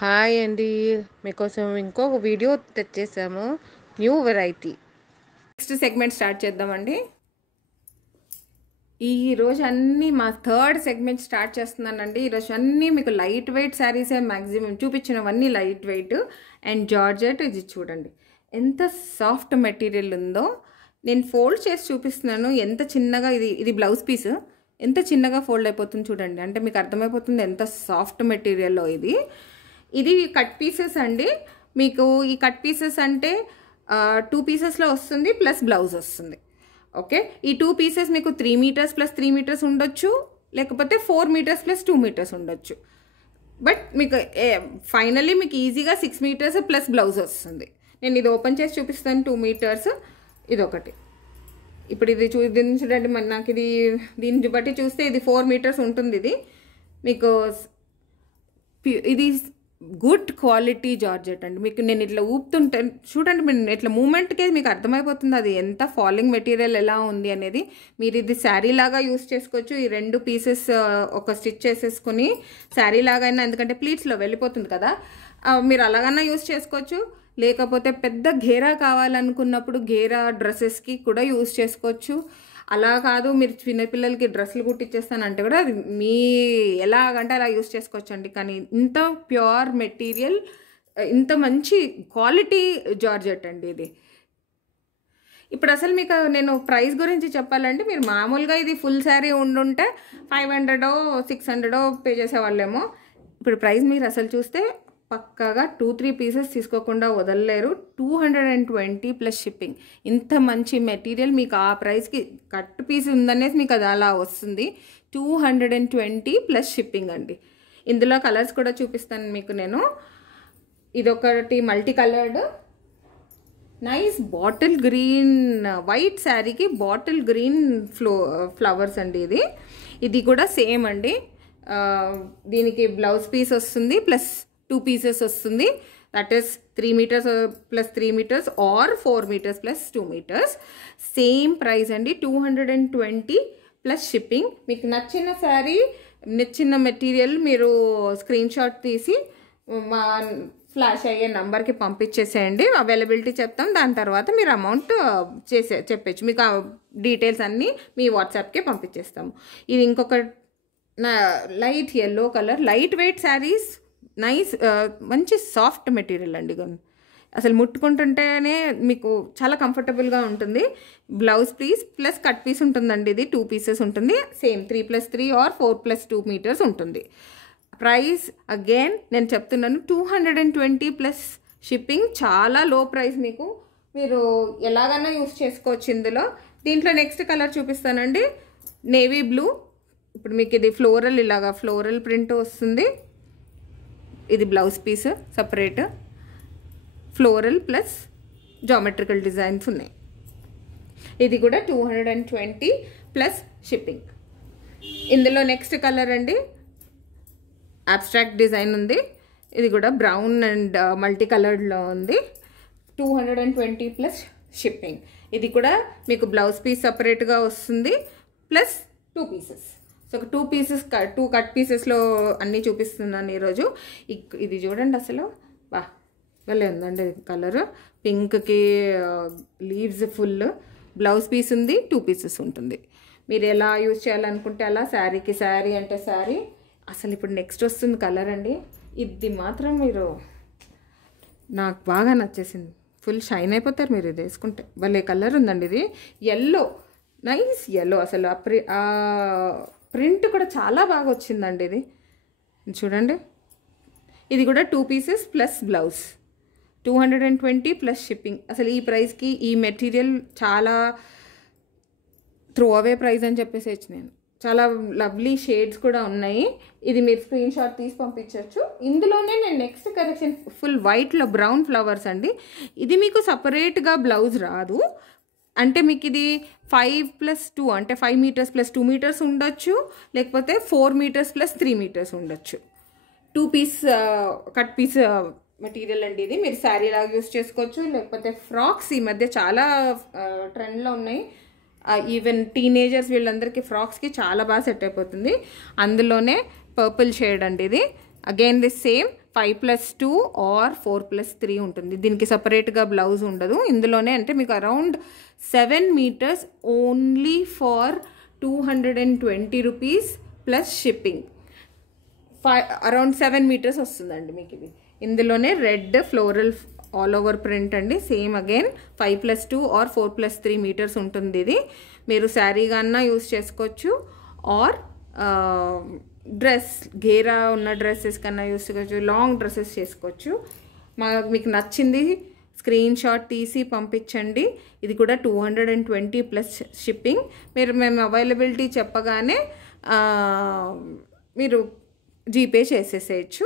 Hi అండి. మీకోసం ఇంకొక వీడియో తెచ్చేసాము. New variety. Next segment start చేద్దామండి. ఈరోజు అన్నీ మా థర్డ్ సెగ్మెంట్ స్టార్ట్ చేస్తున్నానండి. ఈరోజు అన్నీ మీకు లైట్ వెయిట్ శారీసే మ్యాక్సిమం చూపించినవన్నీ లైట్ వెయిట్ అండ్ జార్జెట్. ఇది చూడండి ఎంత సాఫ్ట్ మెటీరియల్ ఉందో. నేను ఫోల్డ్ చేసి చూపిస్తున్నాను ఎంత చిన్నగా. ఇది బ్లౌజ్ పీస్ ఎంత చిన్నగా ఫోల్డ్ అయిపోతుంది చూడండి. అంటే మీకు అర్థమైపోతుంది ఎంత సాఫ్ట్ మెటీరియల్లో ఇది కట్ పీసెస్ అండి. మీకు ఈ కట్ పీసెస్ అంటే 2 పీసెస్లో వస్తుంది ప్లస్ బ్లౌజ్ వస్తుంది. ఓకే, ఈ 2 పీసెస్ మీకు 3 మీటర్స్ ప్లస్ 3 మీటర్స్ ఉండొచ్చు, లేకపోతే 4 మీటర్స్ ప్లస్ 2 మీటర్స్ ఉండొచ్చు. బట్ మీకు ఫైనల్లీ మీకు ఈజీగా 6 మీటర్స్ ప్లస్ బ్లౌజ్ వస్తుంది. నేను ఇది ఓపెన్ చేసి చూపిస్తాను. 2 మీటర్స్ ఇది ఒకటి. ఇప్పుడు ఇది చూడండి, మరి నాకు దీన్ని బట్టి చూస్తే ఇది 4 మీటర్స్ ఉంటుంది. ఇది మీకు ఇది గుడ్ క్వాలిటీ జార్జెట్ అండి. మీకు నేను ఇట్లా ఊపుతుంటే చూడండి, మీరు ఇట్లా మూమెంట్కే మీకు అర్థమైపోతుంది అది ఎంత ఫాలింగ్ మెటీరియల్ ఎలా ఉంది అనేది. మీరు ఇది శారీ లాగా యూస్ చేసుకోవచ్చు. ఈ 2 పీసెస్ ఒక స్టిచ్ చేసేసుకుని శారీ లాగైనా, ఎందుకంటే ప్లీట్స్లో వెళ్ళిపోతుంది కదా, మీరు అలాగైనా యూస్ చేసుకోవచ్చు. లేకపోతే పెద్ద ఘేరా కావాలనుకున్నప్పుడు ఘేరా డ్రెస్సెస్కి కూడా యూస్ చేసుకోవచ్చు. అలా కాదు మీరు చిన్నపిల్లలకి డ్రెస్సులు కుట్టిచ్చేస్తానంటే కూడా అది మీ ఎలాగంటే అలా యూస్ చేసుకోవచ్చు అండి. కానీ ఇంత ప్యూర్ మెటీరియల్, ఇంత మంచి క్వాలిటీ జార్జెట్ అండి ఇది. ఇప్పుడు అసలు మీకు నేను ప్రైస్ గురించి చెప్పాలంటే, మీరు మామూలుగా ఇది ఫుల్ శారీ ఉండుంటే 500 600 పే చేసేవాళ్ళేమో. ఇప్పుడు ప్రైస్ మీరు అసలు చూస్తే పక్కాగా 2-3 పీసెస్ తీసుకోకుండా వదలలేరు. 220 ప్లస్ షిప్పింగ్. ఇంత మంచి మెటీరియల్ మీకు ఆ ప్రైస్కి కట్ పీస్ ఉందనేసి మీకు అది అలా వస్తుంది. 220 ప్లస్ షిప్పింగ్ అండి. ఇందులో కలర్స్ కూడా చూపిస్తాను మీకు నేను. ఇదొకటి multi coloured nice bottle green, white శారీకి బాటిల్ గ్రీన్ ఫ్లవర్స్ అండి. ఇది కూడా సేమ్ అండి. దీనికి బ్లౌజ్ పీస్ వస్తుంది ప్లస్ 2 పీసెస్ వస్తుంది. That is 3 metres plus 3 metres or 4 metres plus 2 metres. Same price అండి, 220 ప్లస్ షిప్పింగ్. మీకు నచ్చిన శారీ, నచ్చిన మెటీరియల్ మీరు స్క్రీన్ షాట్ తీసి మా ఫ్లాష్ అయ్యే నంబర్కి పంపించేసేయండి. అవైలబిలిటీ చెప్తాం. దాని తర్వాత మీరు అమౌంట్ చెప్పచ్చు. మీకు ఆ డీటెయిల్స్ అన్నీ మీ వాట్సాప్కే పంపించేస్తాము. ఇది ఇంకొక light yellow colour, light weight saris, nice మంచి సాఫ్ట్ మెటీరియల్ అండి. అసలు ముట్టుకుంటుంటేనే మీకు చాలా కంఫర్టబుల్గా ఉంటుంది. Blouse piece plus cut piece ఉంటుందండి. ఇది 2 పీసెస్ ఉంటుంది. సేమ్ 3+3 ఆర్ 4+2 మీటర్స్ ఉంటుంది. ప్రైస్ అగైన్ నేను చెప్తున్నాను, 220 ప్లస్ షిప్పింగ్. చాలా లో ప్రైస్. మీరు ఎలాగైనా యూస్ చేసుకోవచ్చు ఇందులో. దీంట్లో నెక్స్ట్ కలర్ చూపిస్తానండి, నేవీ బ్లూ. ఇప్పుడు మీకు ఇది ఫ్లోరల్, ఇలాగా ఫ్లోరల్ ప్రింట్ వస్తుంది. ఇది blouse piece separate, floral plus geometrical designs ఉన్నాయి. ఇది కూడా 220 ప్లస్ షిప్పింగ్. ఇందులో నెక్స్ట్ కలర్ అండి, అబ్స్ట్రాక్ట్ డిజైన్ ఉంది. ఇది కూడా బ్రౌన్ అండ్ మల్టీ కలర్డ్లో ఉంది. 220 ప్లస్ షిప్పింగ్. ఇది కూడా మీకు బ్లౌజ్ పీస్ సపరేట్గా వస్తుంది plus 2 pieces. So 2 pieces 2 cut పీసెస్లో అన్నీ చూపిస్తున్నాను ఈరోజు. ఇది చూడండి అసలు బా భలే ఉందండి కలర్. పింక్కి లీవ్స్ ఫుల్. బ్లౌజ్ పీస్ ఉంది, 2 పీసెస్ ఉంటుంది. మీరు ఎలా యూజ్ చేయాలనుకుంటే అలా, శారీకి శారీ అంటే శారీ. అసలు ఇప్పుడు నెక్స్ట్ వస్తుంది కలర్ అండి. ఇది మాత్రం మీరు నాకు బాగా నచ్చేసింది. ఫుల్ షైన్ అయిపోతారు మీరు ఇది వేసుకుంటే. భలే కలర్ ఉందండి. ఇది ఎల్లో, నైస్ ఎల్లో. అసలు ప్రింట్ కూడా చాలా బాగా వచ్చిందండి. ఇది చూడండి. ఇది కూడా 2 pieces plus blouse. 220 plus shipping. అసలు ఈ ప్రైస్కి ఈ మెటీరియల్ చాలా త్రో అవే ప్రైస్ అని చెప్పేసి నేను. చాలా లవ్లీ షేడ్స్ కూడా ఉన్నాయి. ఇది మీరు స్క్రీన్ షాట్ తీసి పంపించవచ్చు. ఇందులోనే నేను నెక్స్ట్ కలెక్షన్ ఫుల్ వైట్లో బ్రౌన్ ఫ్లవర్స్ అండి. ఇది మీకు సపరేట్గా బ్లౌజ్ రాదు. అంటే మీకు ఇది 5+2 అంటే 5 మీటర్స్ ప్లస్ 2 మీటర్స్ ఉండొచ్చు, లేకపోతే 4 మీటర్స్ ప్లస్ 3 మీటర్స్ ఉండొచ్చు. 2 పీస్ కట్ పీస్ మెటీరియల్ అండి. ఇది మీరు శారీ లాగా యూస్ చేసుకోవచ్చు, లేకపోతే ఫ్రాక్స్ ఈ మధ్య చాలా ట్రెండ్లో ఉన్నాయి. ఈవెన్ టీనేజర్స్ వీళ్ళందరికీ ఫ్రాక్స్కి చాలా బాగా సెట్ అయిపోతుంది. అందులోనే పర్పుల్ షేడ్ అండి ఇది. అగైన్ ది సేమ్ 5+2 ఆర్ 4+3 ఉంటుంది. దీనికి సపరేట్గా బ్లౌజ్ ఉండదు. ఇందులోనే అంటే మీకు around 7 metres only for 220 rupees plus shipping. Around 7 metres వస్తుందండి మీకు ఇది. ఇందులోనే red floral all over print అండి. సేమ్ అగైన్ 5+2 ఆర్ 4+3 మీటర్స్ ఉంటుంది. ఇది మీరు శారీ కన్నా యూస్ చేసుకోవచ్చు ఆర్ డ్రెస్ గేరా ఉన్న డ్రెస్సెస్ కన్నా యూస్ చేసుకోవచ్చు, లాంగ్ డ్రెస్సెస్ చేసుకోవచ్చు. మీకు నచ్చింది స్క్రీన్ షాట్ తీసి పంపించండి. ఇది కూడా 220 ప్లస్ షిప్పింగ్. మేము అవైలబిలిటీ చెప్పగానే మీరు జీపే చేసేసేయచ్చు.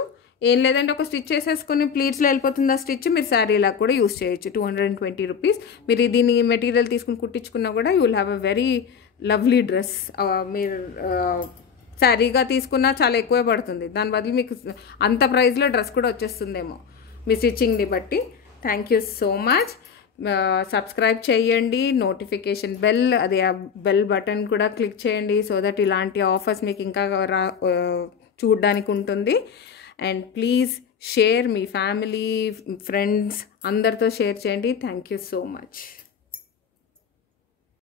ఏం లేదంటే ఒక స్టిచ్ చేసేసుకొని ప్లీట్స్లో వెళ్ళిపోతుంది ఆ స్టిచ్. మీరు శారీలా కూడా యూస్ చేయొచ్చు. 220 రూపీస్. మీరు దీన్ని మెటీరియల్ తీసుకుని కుట్టించుకున్నా కూడా you will have a very lovely dress. మీరు శారీగా తీసుకున్నా చాలా ఎక్కువే పడుతుంది. దాని బదులు మీకు అంత ప్రైస్లో డ్రెస్ కూడా వచ్చేస్తుందేమో మీ స్టిచ్చింగ్ని బట్టి. Thank you so much. Subscribe చేయండి. నోటిఫికేషన్ బెల్, అదే ఆ బెల్ బటన్ కూడా క్లిక్ చేయండి. సో దట్ ఇలాంటి ఆఫర్స్ మీకు ఇంకా చూడడానికి ఉంటుంది. And please share, me family friends అందరితో షేర్ చేయండి. Thank you so much.